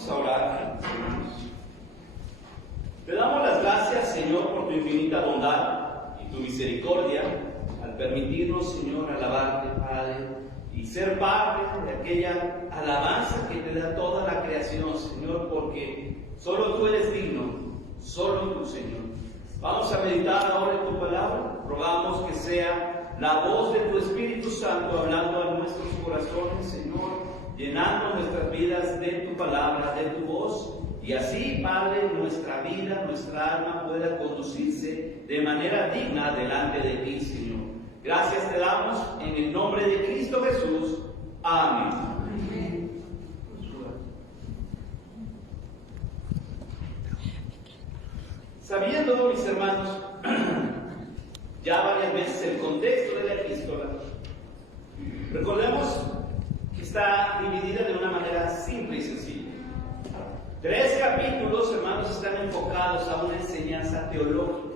Vamos a orar. Te damos las gracias, Señor, por tu infinita bondad y tu misericordia al permitirnos, Señor, alabarte, Padre, y ser parte de aquella alabanza que te da toda la creación, Señor, porque solo tú eres digno, solo tú, Señor. Vamos a meditar ahora en tu palabra. Rogamos que sea la voz de tu Espíritu Santo hablando a nuestros corazones, Señor, llenando nuestras vidas de tu palabra, de tu voz, y así, Padre, nuestra vida, nuestra alma pueda conducirse de manera digna delante de ti, Señor. Gracias te damos en el nombre de Cristo Jesús. Amén. Amén. Sabiendo, mis hermanos, ya varias veces el contexto de la epístola, recordemos que está dividida de una manera simple y sencilla. 3 capítulos, hermanos, están enfocados a una enseñanza teológica,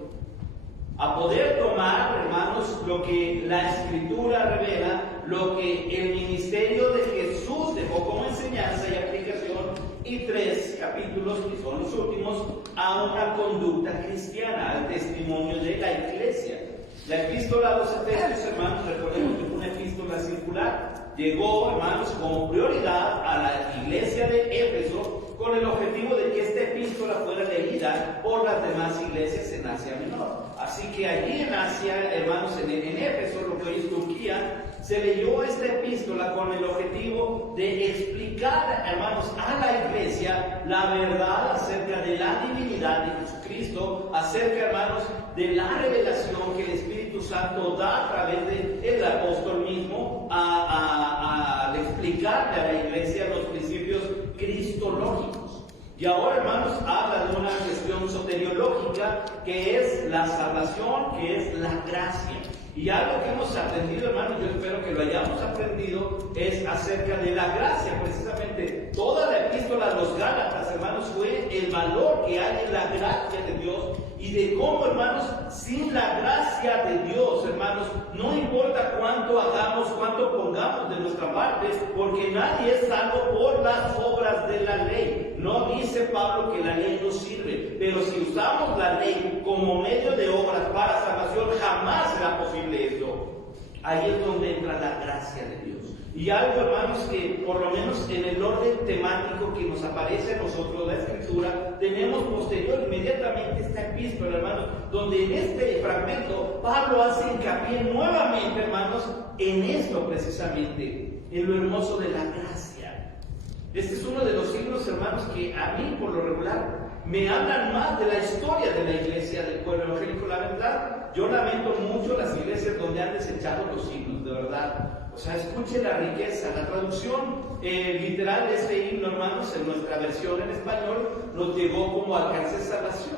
a poder tomar, hermanos, lo que la Escritura revela, lo que el ministerio de Jesús dejó como enseñanza y aplicación, y 3 capítulos, que son los últimos, a una conducta cristiana, al testimonio de la iglesia. La epístola a los Efesios, hermanos, recordemos que fue una epístola circular. Llegó, hermanos, como prioridad a la iglesia de Éfeso, con el objetivo de que esta epístola fuera leída por las demás iglesias en Asia Menor. Así que allí en Asia, hermanos, en Éfeso, lo que hoy es Turquía, se leyó esta epístola con el objetivo de explicar, hermanos, a la iglesia la verdad acerca de la divinidad de Jesucristo, acerca, hermanos, de la revelación que el Espíritu Santo da a través del apóstol mismo al explicarle a la iglesia los principios cristológicos. Y ahora, hermanos, habla de una cuestión soteriológica que es la salvación, que es la gracia. Y algo que hemos aprendido, hermanos, yo espero que lo hayamos aprendido, es acerca de la gracia. Precisamente toda la epístola a los Gálatas, hermanos, fue el valor que hay en la gracia de Dios y de cómo, hermanos, sin la gracia de Dios, hermanos, no importa cuánto hagamos, cuánto pongamos de nuestra parte, porque nadie es salvo por las obras de la ley. No dice Pablo que la ley no sirve, pero si usamos la ley como medio de obras para salvación, jamás será posible esto. Ahí es donde entra la gracia de Dios. Y algo, hermanos, que por lo menos en el orden temático que nos aparece a nosotros la Escritura, tenemos posterior inmediatamente esta epístola, hermanos, donde en este fragmento Pablo hace hincapié nuevamente, hermanos, en esto precisamente, en lo hermoso de la gracia. Este es uno de los signos, hermanos, que a mí, por lo regular, me hablan más de la historia de la iglesia del pueblo evangélico. La verdad, yo lamento mucho las iglesias donde han desechado los signos, de verdad. O sea, escuche la riqueza. La traducción literal de este himno, hermanos, en nuestra versión en español, nos llegó como alcance salvación.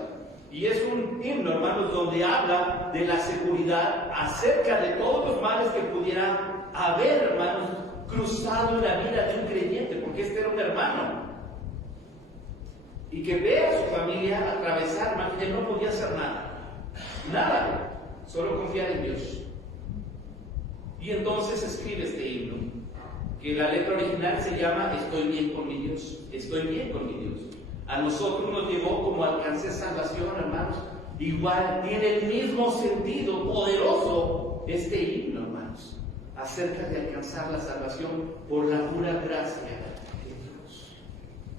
Y es un himno, hermanos, donde habla de la seguridad acerca de todos los males que pudieran haber, hermanos, cruzado en la vida de un creyente, porque este era un hermano. Y que ve a su familia atravesar, hermanos, él no podía hacer nada, solo confiar en Dios. Y entonces escribe este himno, que la letra original se llama Estoy bien con mi Dios, estoy bien con mi Dios. A nosotros nos llevó como alcance salvación, hermanos. Igual tiene el mismo sentido poderoso este himno, hermanos, acerca de alcanzar la salvación por la pura gracia de Dios.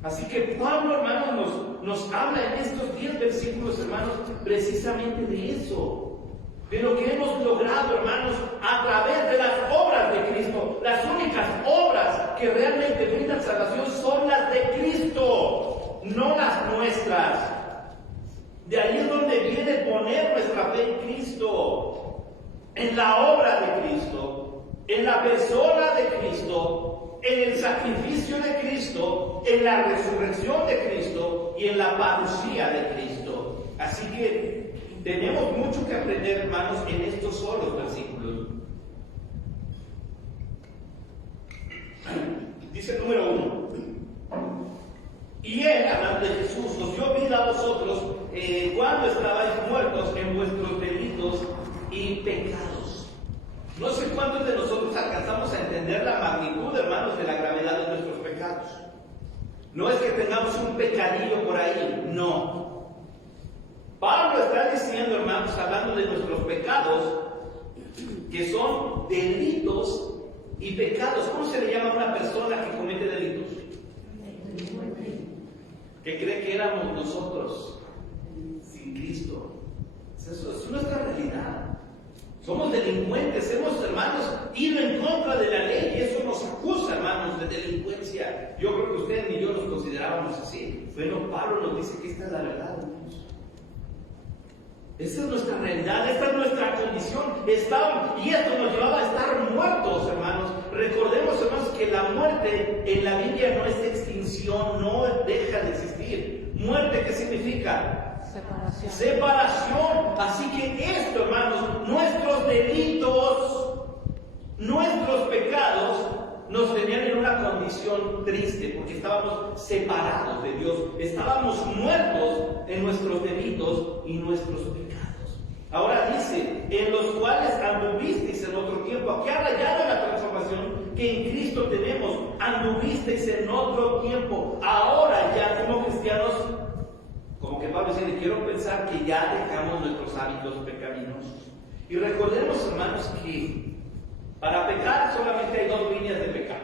Así que Pablo, hermanos, nos habla en estos 10 versículos, hermanos, precisamente de eso. De lo que hemos logrado, hermanos, a través de las obras de Cristo. Las únicas obras que realmente brindan salvación son las de Cristo, no las nuestras. De ahí es donde viene poner nuestra fe en Cristo, en la obra de Cristo, en la persona de Cristo, en el sacrificio de Cristo, en la resurrección de Cristo y en la parucía de Cristo. Así que tenemos mucho que aprender, hermanos, en estos solos versículos. Dice el número 1. Y Él, hablando de Jesús, nos dio vida a vosotros cuando estabais muertos en vuestros delitos y pecados. No sé cuántos de nosotros alcanzamos a entender la magnitud, hermanos, de la gravedad de nuestros pecados. No es que tengamos un pecadillo por ahí, no. Pablo está diciendo, hermanos, hablando de nuestros pecados, que son delitos y pecados. ¿Cómo se le llama a una persona que comete delitos? ¿Qué cree que éramos nosotros sin Cristo? Eso es nuestra realidad. Somos delincuentes, hemos, hermanos, ido en contra de la ley y eso nos acusa, hermanos, de delincuencia. Yo creo que ustedes ni yo nos considerábamos así. Bueno, Pablo nos dice que esta es la verdad, hermanos. Esa es nuestra realidad, esta es nuestra condición. Y esto nos llevaba a estar muertos, hermanos. Recordemos, hermanos, que la muerte en la Biblia no es extinción, no deja de existir. ¿Muerte qué significa? Separación. Así que esto, hermanos, nuestros delitos, nuestros pecados, nos tenían en una condición triste, porque estábamos separados de Dios, estábamos muertos en nuestros delitos y nuestros pecados. Ahora dice, en los cuales anduvisteis en otro tiempo. Aquí ha rayado la transformación que en Cristo tenemos. Anduvisteis en otro tiempo. Ahora ya como cristianos, como que Pablo dice, quiero pensar que ya dejamos nuestros hábitos pecaminosos. Y recordemos, hermanos, que para pecar solamente hay dos líneas de pecado.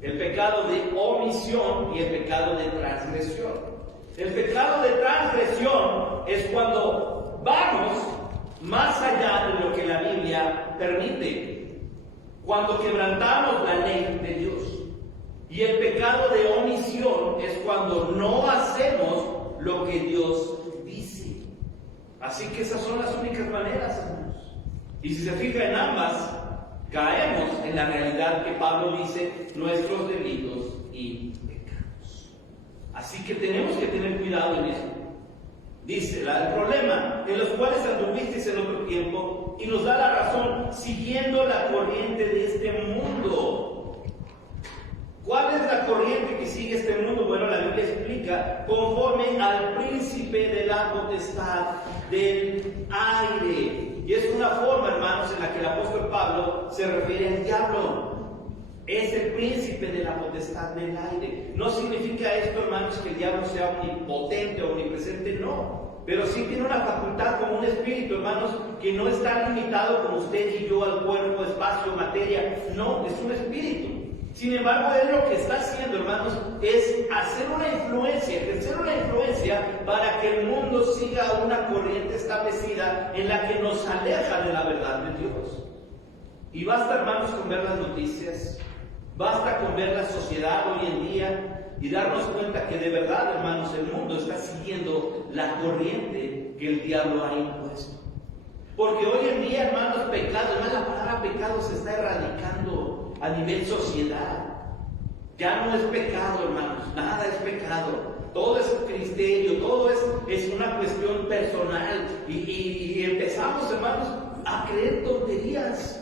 El pecado de omisión y el pecado de transgresión. El pecado de transgresión es cuando vamos más allá de lo que la Biblia permite. Cuando quebrantamos la ley de Dios. Y el pecado de omisión es cuando no hacemos lo que Dios dice. Así que esas son las únicas maneras, hermanos. Y si se fija en ambas, caemos en la realidad que Pablo dice, nuestros delitos y pecados. Así que tenemos que tener cuidado en esto. Dice, el problema, en los cuales anduvisteis en otro tiempo, y nos da la razón, siguiendo la corriente de este mundo. ¿Cuál es la corriente que sigue este mundo? Bueno, la Biblia explica, conforme al príncipe de la potestad del aire. Y es una forma, hermanos, en la que el apóstol Pablo se refiere al diablo. Es el príncipe de la potestad del aire. No significa esto, hermanos, que el diablo sea omnipotente o omnipresente, no. Pero sí tiene una facultad como un espíritu, hermanos, que no está limitado como usted y yo al cuerpo, espacio, materia. No, es un espíritu. Sin embargo, él lo que está haciendo, hermanos, es hacer una influencia, ejercer una influencia para que el mundo siga una corriente establecida en la que nos aleja de la verdad de Dios. Y basta, hermanos, con ver las noticias, basta con ver la sociedad hoy en día y darnos cuenta que de verdad, hermanos, el mundo está siguiendo la corriente que el diablo ha impuesto. Porque hoy en día, hermanos, pecado, además la palabra pecado se está erradicando a nivel sociedad. Ya no es pecado, hermanos, nada es pecado. Todo es criterio, todo es una cuestión personal. Y empezamos, hermanos, a creer tonterías.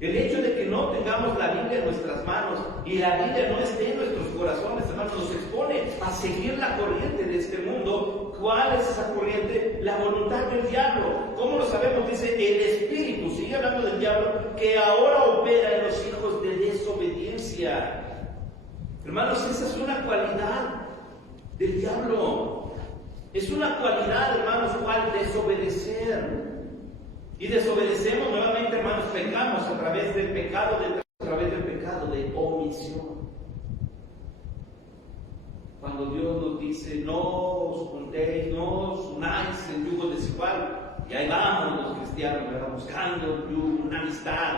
El hecho de que no tengamos la Biblia en nuestras manos y la Biblia no esté en nuestros corazones, hermanos, nos expone a seguir la corriente de este mundo. ¿Cuál es esa corriente? La voluntad del diablo. ¿Cómo lo sabemos? Dice el espíritu, sigue hablando del diablo, que ahora opera en los hijos de desobediencia. Hermanos, esa es una cualidad del diablo. Es una cualidad, hermanos, cual desobedecer. Y desobedecemos nuevamente, hermanos, pecamos a través del pecado de omisión. Cuando Dios nos dice, no os juntéis, no os unáis en yugo desigual, y ahí vamos los cristianos, ¿verdad? Buscando una amistad,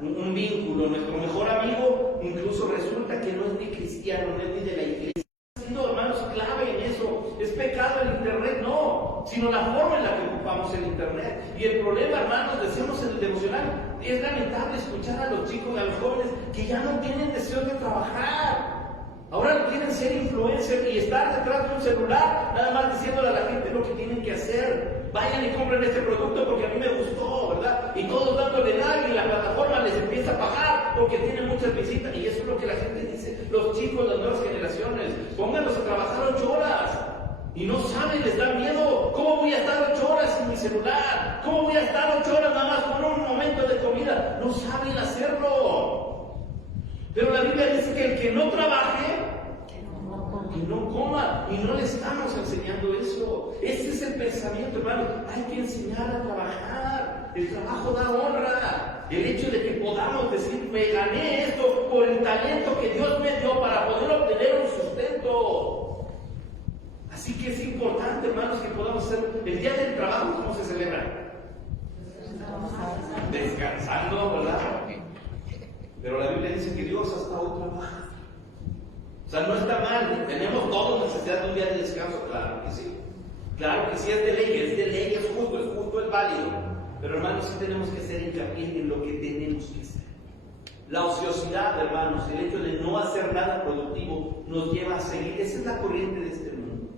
un vínculo. Nuestro mejor amigo incluso resulta que no es ni cristiano, no es ni de la iglesia. Siendo, hermanos, clave en eso. ¿Es pecado el internet? No, sino la forma en la que ocupamos el internet. Y el problema, hermanos, decimos en el devocional, es lamentable escuchar a los chicos, a los jóvenes que ya no tienen deseo de trabajar. Ahora quieren ser influencers y estar detrás de un celular, nada más diciéndole a la gente lo que tienen que hacer. Vayan y compren este producto porque a mí me gustó, ¿verdad? Y todos dándole like y la plataforma les empieza a pagar porque tienen muchas visitas. Y eso es lo que la gente dice, los chicos, las nuevas generaciones. Pónganlos a trabajar 8 horas. Y no saben, les da miedo. ¿Cómo voy a estar 8 horas sin mi celular? ¿Cómo voy a estar 8 horas nada más con un momento de comida? No saben hacerlo. Pero la Biblia dice que el que no trabaje, que y no le estamos enseñando eso. Ese es el pensamiento, hermano. Hay que enseñar a trabajar. El trabajo da honra. El hecho de que podamos decir, me gané esto por el talento que Dios me dio para poder obtener un sustento. Así que es importante, hermanos, que podamos hacer. El día del trabajo, ¿cómo se celebra? Descansando, ¿verdad? Pero la Biblia dice que Dios hasta hoy trabaja. O sea, no está mal. Tenemos todos necesidad de un día de descanso, claro que sí. Claro que sí, es de ley, es justo, es válido. Pero hermanos, sí tenemos que hacer hincapié en lo que tenemos que hacer. La ociosidad, hermanos, el hecho de no hacer nada productivo nos lleva a seguir. Esa es la corriente de este mundo.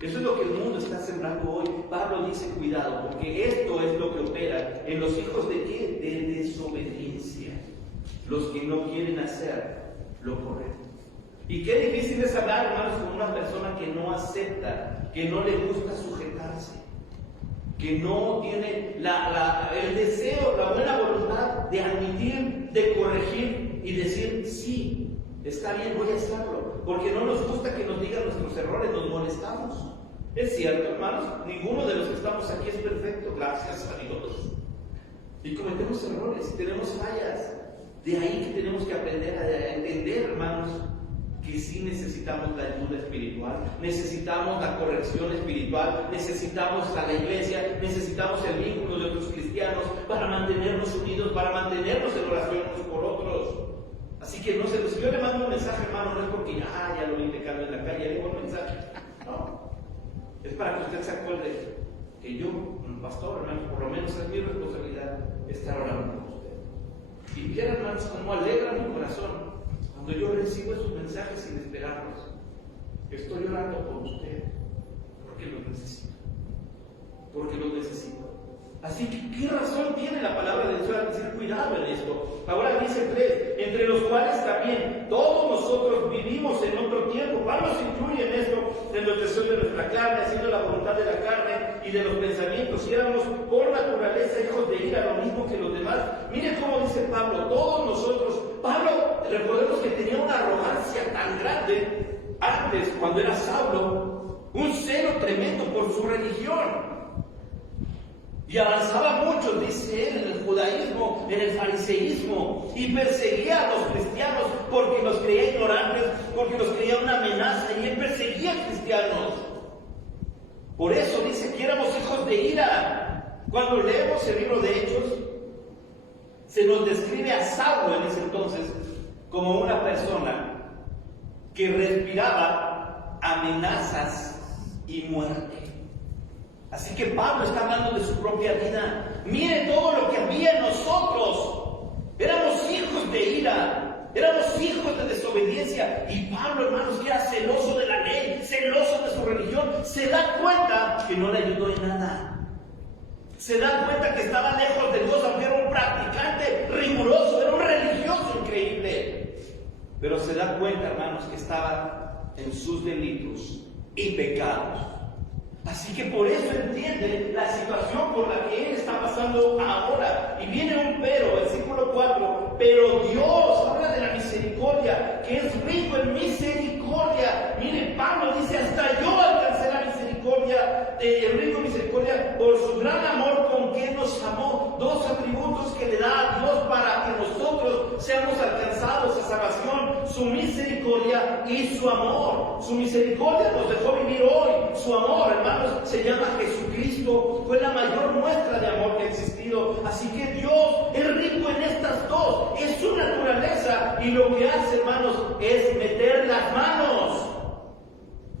Eso es lo que el mundo está sembrando hoy. Pablo dice, cuidado, porque esto es lo que opera en los hijos de ¿qué? De desobediencia. Los que no quieren hacer lo correcto. Y qué difícil es hablar, hermanos, con una persona que no acepta, que no le gusta sujetarse, que no tiene el deseo, la buena voluntad de admitir, de corregir y decir, sí, está bien, voy a hacerlo, porque no nos gusta que nos digan nuestros errores, nos molestamos. Es cierto, hermanos, ninguno de los que estamos aquí es perfecto, gracias a Dios. Y cometemos errores y tenemos fallas. De ahí que tenemos que aprender a entender, hermanos, que sí necesitamos la ayuda espiritual, necesitamos la corrección espiritual, necesitamos a la iglesia, necesitamos el vínculo de otros cristianos para mantenernos unidos, para mantenernos en oración unos por otros. Así que no sé, si yo le mando un mensaje, hermano, no es porque ya lo vi pecando en la calle, le digo un mensaje. No, es para que usted se acuerde que yo, un pastor, hermano, por lo menos es mi responsabilidad estar orando por usted. Y vieran, hermanos, cómo alegra mi corazón cuando yo recibo esos mensajes sin esperarlos. Estoy orando por usted porque los necesito. Porque los necesito. Así que, ¿qué razón tiene la palabra de Dios al decir cuidado en esto? Ahora dice 3, entre los cuales también todos nosotros vivimos en otro tiempo. Pablo se incluye en esto, en los deseos de nuestra carne, haciendo la voluntad de la carne y de los pensamientos. Y éramos por naturaleza hijos de ira, lo mismo que los demás. Miren cómo dice Pablo, todos nosotros. Pablo, recordemos que tenía una arrogancia tan grande antes, cuando era Saulo, un celo tremendo por su religión. Y avanzaba mucho, dice él, en el judaísmo, en el fariseísmo, y perseguía a los cristianos porque los creía ignorantes, porque los creía una amenaza, y él perseguía a cristianos. Por eso dice que éramos hijos de ira. Cuando leemos el libro de Hechos, se nos describe a Saulo en ese entonces como una persona que respiraba amenazas y muerte. Así que Pablo está hablando de su propia vida. Mire todo lo que había en nosotros. Éramos hijos de ira, éramos hijos de desobediencia. Y Pablo, hermanos, que era celoso de la ley, celoso de su religión, se da cuenta que no le ayudó en nada. Se da cuenta que estaba lejos de Dios, aunque era un practicante riguroso, era un religioso increíble. Pero se da cuenta, hermanos, que estaba en sus delitos y pecados. Así que por eso entiende la situación por la que él está pasando ahora. Y viene un pero, versículo 4. Pero Dios habla de la misericordia, que es rico en misericordia. Mire, Pablo dice, hasta yo alcancé la misericordia, el rico en misericordia, por su gran amor con que nos amó. Dos atributos que le da a Dios para que nosotros seamos alcanzados a salvación: su misericordia y su amor. Su misericordia nos dejó vivir hoy. Su amor, hermanos, se llama Jesucristo. Fue la mayor muestra de amor que ha existido. Así que Dios es rico en estas dos. Es su naturaleza. Y lo que hace, hermanos, es meter las manos.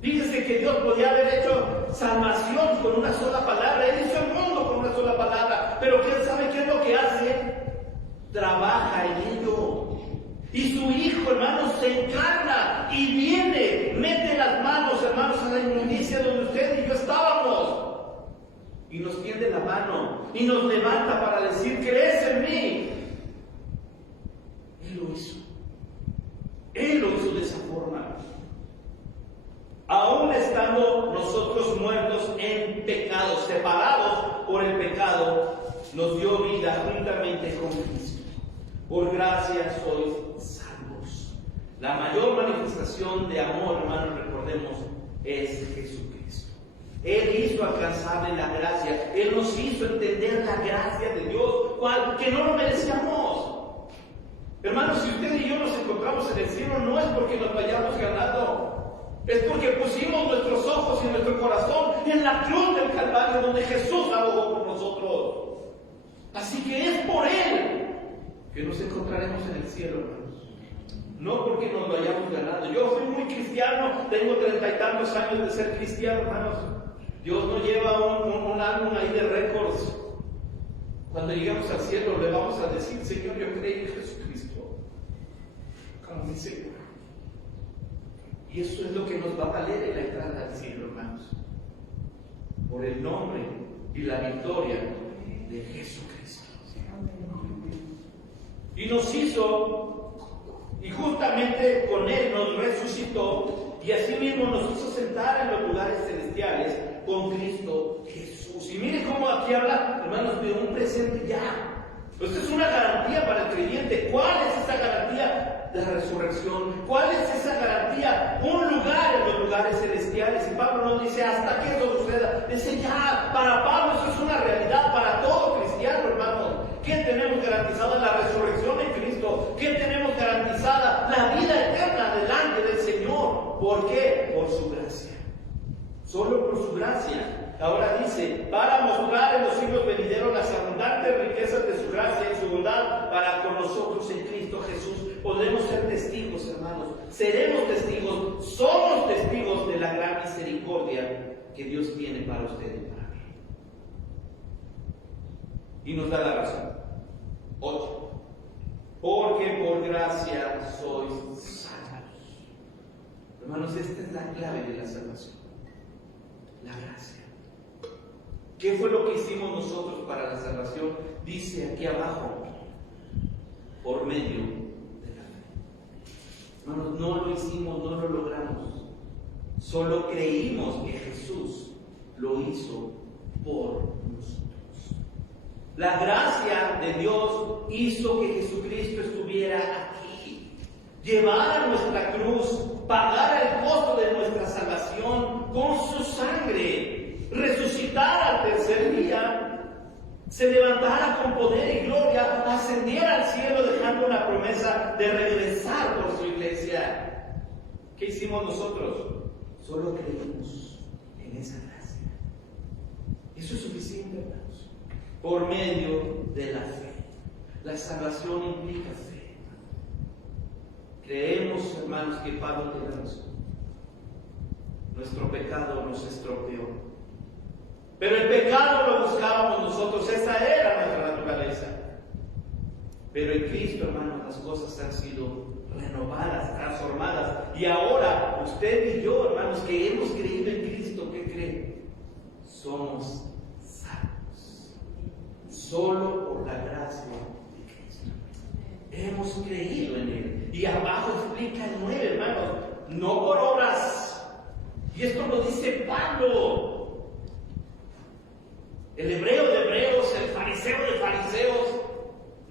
Fíjese que Dios podía haber hecho salvación con una sola palabra. Él hizo el mundo con una sola palabra. Pero ¿quién sabe qué es lo que hace? Trabaja en ello. Y su Hijo, hermanos, se encarna y viene, mete las manos, hermanos, a la inmundicia donde usted y yo estábamos. Y nos tiende la mano y nos levanta para decir, ¿crees en mí? Él lo hizo. Él lo hizo de esa forma. Aún estando nosotros muertos en pecado, separados por el pecado, nos dio vida juntamente con Cristo. Por gracia sois salvos. La mayor manifestación de amor, hermanos, recordemos, es Jesucristo. Él hizo alcanzable la gracia. Él nos hizo entender la gracia de Dios, que no lo merecíamos. Hermanos, si usted y yo nos encontramos en el cielo, no es porque nos vayamos ganando. Es porque pusimos nuestros ojos y nuestro corazón en la cruz del Calvario, donde Jesús abogó por nosotros. Así que es por Él que nos encontraremos en el cielo, hermanos. No porque nos lo hayamos ganado. Yo fui muy cristiano, tengo 30 y tantos años de ser cristiano, hermanos. Dios nos lleva un álbum ahí de récords. Cuando lleguemos al cielo le vamos a decir: Señor, yo creí en Jesucristo como mi Señor. Y eso es lo que nos va a valer en la entrada al cielo, hermanos. Por el nombre y la victoria de Jesucristo. Y nos hizo, y justamente con Él nos resucitó, y así mismo nos hizo sentar en los lugares celestiales con Cristo Jesús. Y mire cómo aquí habla, hermanos, de un presente ya. Pues es una garantía para el creyente. ¿Cuál es esa garantía? La resurrección. ¿Cuál es esa garantía? Un lugar en los lugares celestiales. Y Pablo nos dice: hasta que eso suceda. Dice ya, para Pablo eso es una realidad para todo cristiano, hermanos. ¿Qué tenemos garantizada? La resurrección en Cristo. ¿Qué tenemos garantizada? La vida eterna delante del Señor. ¿Por qué? Por su gracia. Solo por su gracia. Ahora dice: para mostrar en los siglos venideros las abundantes riquezas de su gracia y su bondad para con nosotros en Cristo Jesús. Podremos ser testigos, hermanos. Seremos testigos, somos testigos de la gran misericordia que Dios tiene para usted y para mí. Y nos da la razón. 8. Porque por gracia sois salvos. Hermanos, esta es la clave de la salvación. La gracia. ¿Qué fue lo que hicimos nosotros para la salvación? Dice aquí abajo: por medio de la fe. Hermanos, no lo hicimos, no lo logramos. Solo creímos que Jesús lo hizo por nosotros. La gracia de Dios hizo que Jesucristo estuviera aquí, llevara nuestra cruz, pagara el costo de nuestra salvación con su sangre, resucitara al tercer día, se levantara con poder y gloria, ascendiera al cielo dejando una promesa de regresar por su iglesia. ¿Qué hicimos nosotros? Solo creímos en esa gracia. Eso es suficiente, hermanos. Por medio de la fe. La salvación implica fe. Creemos, hermanos, que Pablo tiene razón. Nuestro pecado nos estropeó. Pero el pecado lo buscábamos nosotros, esa era nuestra naturaleza. Pero en Cristo, hermanos, las cosas han sido renovadas, transformadas. Y ahora, usted y yo, hermanos, que hemos creído en Cristo, ¿qué creen? Somos salvos. Solo por la gracia de Cristo. Hemos creído en Él. Y abajo explica el 9, hermanos, no por obras. Y esto lo dice Pablo. El hebreo de hebreos, el fariseo de fariseos,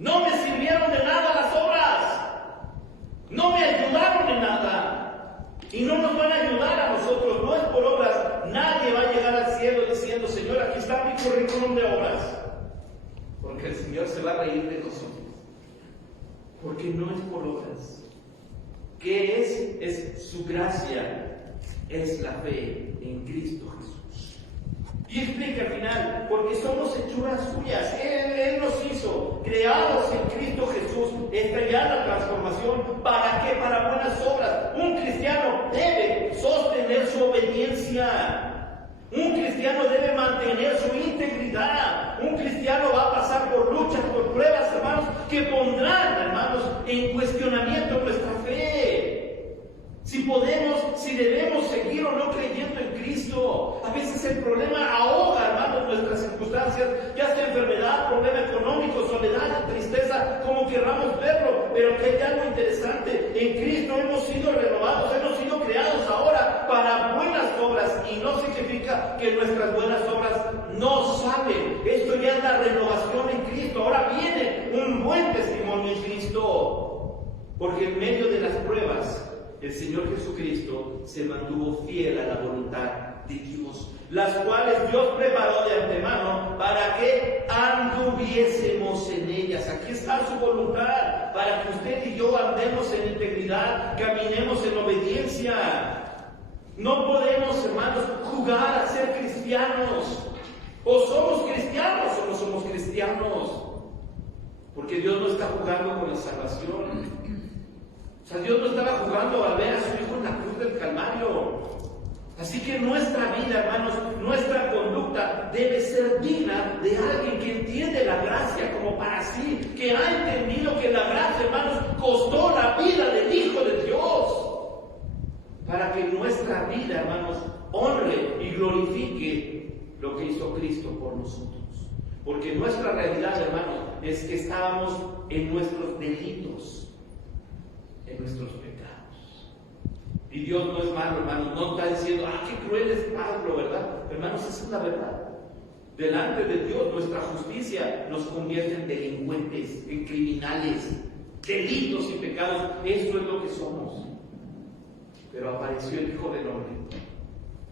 no me sirvieron de nada las obras, no me ayudaron en nada, y no nos van a ayudar a nosotros, no es por obras. Nadie va a llegar al cielo diciendo: Señor, aquí está mi currículum de obras, porque el Señor se va a reír de nosotros, porque no es por obras. ¿Qué es? Es su gracia, es la fe en Cristo Jesús. Y explica al final: porque somos hechuras suyas. Él nos hizo, creados en Cristo Jesús. Esta ya la transformación. ¿Para qué? Para buenas obras. Un cristiano debe sostener su obediencia. Un cristiano debe mantener su integridad. Un cristiano va a pasar por luchas, por pruebas, hermanos, que pondrán, hermanos, en cuestionamiento nuestra fe. Si debemos seguir o no creyendo en Cristo. A veces el problema ahoga, hermanos, nuestras circunstancias, ya sea enfermedad, problema económico, soledad, tristeza, como querramos verlo. Pero que hay algo interesante: en Cristo hemos sido renovados, hemos sido creados ahora para buenas obras, y no significa que nuestras buenas obras no salen. Esto ya es la renovación en Cristo. Ahora viene un buen testimonio en Cristo, porque en medio de las pruebas el Señor Jesucristo se mantuvo fiel a la voluntad de Dios, las cuales Dios preparó de antemano para que anduviésemos en ellas. Aquí está su voluntad, para que usted y yo andemos en integridad, caminemos en obediencia. No podemos, hermanos, jugar a ser cristianos. O somos cristianos o no somos cristianos. Porque Dios no está jugando con la salvación. O sea, Dios no estaba jugando a ver a su Hijo en la cruz del Calvario. Así que nuestra vida, hermanos, nuestra conducta debe ser digna de alguien que entiende la gracia como para sí, que ha entendido que la gracia, hermanos, costó la vida del Hijo de Dios. Para que nuestra vida, hermanos, honre y glorifique lo que hizo Cristo por nosotros. Porque nuestra realidad, hermanos, es que estábamos en nuestros delitos, en nuestros pecados. Y Dios no es malo, hermanos, no está diciendo, qué cruel es Pablo, ¿verdad? Hermanos, esa es la verdad. Delante de Dios, nuestra justicia nos convierte en delincuentes, en criminales, delitos y pecados. Eso es lo que somos. Pero apareció el Hijo del Hombre,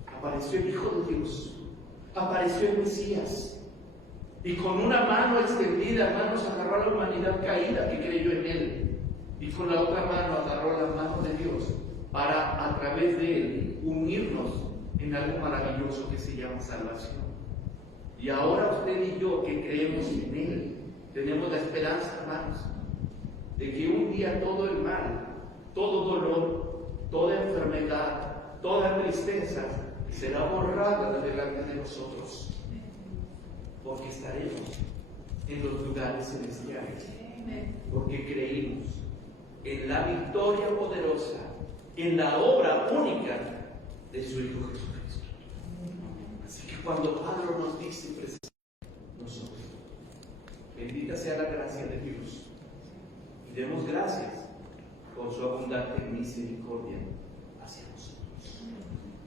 apareció el Hijo de Dios, apareció el Mesías. Y con una mano extendida, hermanos, agarró a la humanidad caída que creyó en Él. Y con la otra mano agarró la mano de Dios para, a través de Él, unirnos en algo maravilloso que se llama salvación. Y ahora usted y yo, que creemos en Él, tenemos la esperanza, hermanos, de que un día todo el mal, todo dolor, toda enfermedad, toda tristeza será borrada de delante de nosotros. Porque estaremos en los lugares celestiales. Porque creímos en la victoria poderosa, en la obra única de su Hijo Jesucristo. Así que cuando Pablo nos dice nosotros, bendita sea la gracia de Dios, y demos gracias por su abundante misericordia hacia nosotros.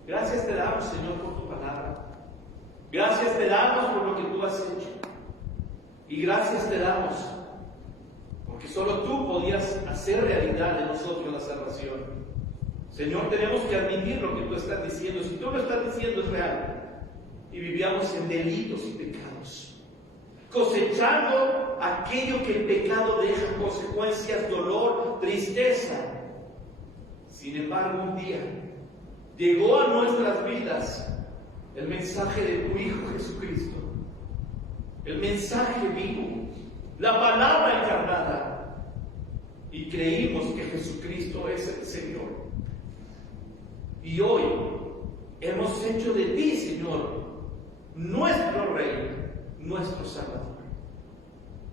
Gracias te damos, Señor, por tu palabra. Gracias te damos por lo que tú has hecho. Y gracias te damos porque solo tú podías hacer realidad de nosotros la salvación. Señor, tenemos que admitir lo que tú estás diciendo. Si tú lo estás diciendo es real. Y vivíamos en delitos y pecados, cosechando aquello que el pecado deja: consecuencias, dolor, tristeza. Sin embargo, un día llegó a nuestras vidas el mensaje de tu Hijo Jesucristo, el mensaje vivo, la palabra encarnada, y creímos que Jesucristo es el Señor. Y hoy hemos hecho de ti, Señor, nuestro Rey, nuestro Salvador.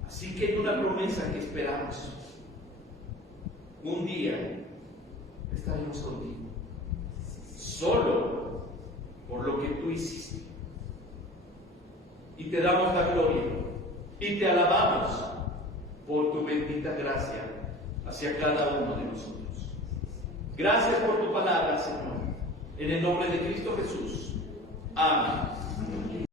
Así que hay una promesa que esperamos: un día estaremos contigo, solo por lo que tú hiciste. Y te damos la gloria y te alabamos por tu bendita gracia hacia cada uno de nosotros. Gracias por tu palabra, Señor. En el nombre de Cristo Jesús. Amén.